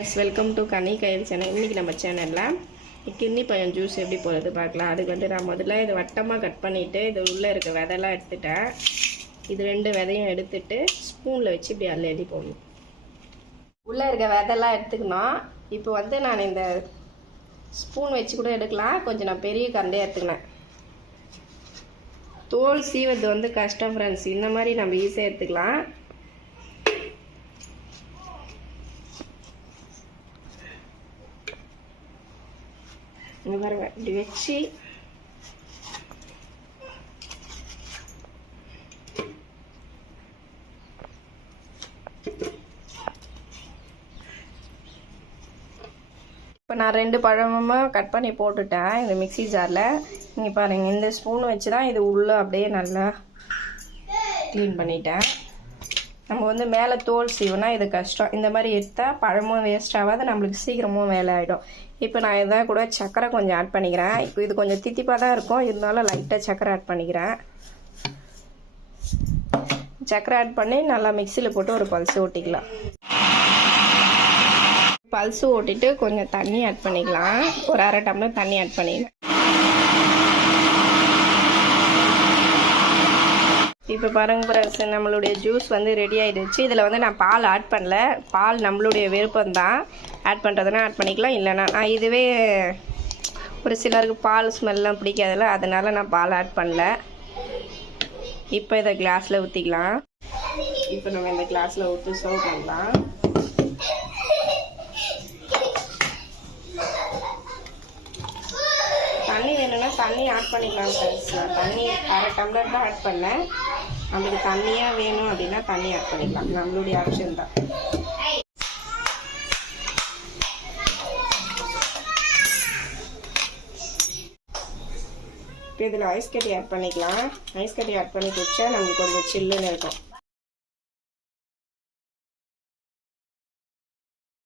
Welcome to கனி கையில் channel. இன்றைக்கி நம்ம சேனலில் கின்னி பழம் ஜூஸ் எப்படி போடுறது பார்க்கலாம். அதுக்கு நான் முதல்ல இதை வட்டமாக கட் பண்ணிவிட்டு இது உள்ளே இருக்க விதைலாம் எடுத்துட்டேன். இது 2 விதையும் எடுத்துட்டு ஸ்பூனில் வச்சு இப்படி அள்ளி போடணும். உள்ளே இருக்க விதைலாம் எடுத்துக்கணும். இப்போ நான் இந்த ஸ்பூன் வச்சு கூட எடுக்கலாம். கொஞ்சம் நான் பெரிய கரண்டியாக எடுத்துக்கினேன். தோல் சீவது கஷ்டம் ஃப்ரெண்ட்ஸ். இந்த மாதிரி நம்ம ஈஸியாக எடுத்துக்கலாம். இப்படி வச்சு இப்போ நான் 2 பழமும் கட் பண்ணி போட்டுட்டேன் இந்த மிக்ஸி ஜாரில். நீங்கள் பாருங்கள், இந்த ஸ்பூன் வச்சு தான் இது உள்ளே அப்படியே நல்லா க்ளீன் பண்ணிட்டேன். நம்ம மேலே தோல் சீவுனா இது கஷ்டம். இந்த மாதிரி எடுத்தால் பழமும் வேஸ்ட் ஆகாது, நம்மளுக்கு சீக்கிரமும் வேலை ஆகிடும். இப்போ நான் இதை கூட சர்க்கரை கொஞ்சம் ஆட் பண்ணிக்கிறேன். இப்போ இது கொஞ்சம் தித்திப்பாக தான் இருக்கும், இருந்தாலும் லைட்டாக சர்க்கரை ஆட் பண்ணிக்கிறேன். சர்க்கரை ஆட் பண்ணி நல்லா மிக்சியில் போட்டு ஒரு பல்ஸ் ஓட்டிக்கலாம். பல்ஸ் ஓட்டிட்டு கொஞ்சம் தண்ணி ஆட் பண்ணிக்கலாம். ஒரு 1/2 டம்ளர் தண்ணி ஆட் பண்ணிக்கிறேன். இப்போ பாருங்க ஃப்ரெண்ட்ஸ், நம்மளுடைய ஜூஸ் ரெடி ஆகிடுச்சு. இதில் நான் பால் ஆட் பண்ணல. பால் நம்மளுடைய விருப்பம்தான். ஆட் பண்ணுறதுனா ஆட் பண்ணிக்கலாம், இல்லைனா நான் இதுவே ஒரு சிலருக்கு பால் ஸ்மெல்லாம் பிடிக்காதுல்ல, அதனால் நான் பால் ஆட் பண்ணல. இப்போ இதை கிளாஸில் ஊற்றிக்கலாம். இப்போ நம்ம இந்த கிளாஸில் ஊற்றி சர்வ் பண்ணலாம். தண்ணி வேணும்னா தண்ணி ஆட் பண்ணிக்கலாம் ஃப்ரெண்ட்ஸ். நான் தண்ணி 1/2 டம்ளர் தான் ஆட் பண்ணேன். நம்மளுக்கு தண்ணியாக வேணும் அப்படின்னா தண்ணி ஆட் பண்ணிக்கலாம், நம்மளுடைய ஆப்ஷன் தான். இப்போ இதில் ஐஸ் கட்டி ஆட் பண்ணிக்கலாம். ஐஸ் கட்டி ஆட் பண்ணி குடிச்சா நம்மளுக்கு கொஞ்சம் சில்லுன்னு இருக்கும்.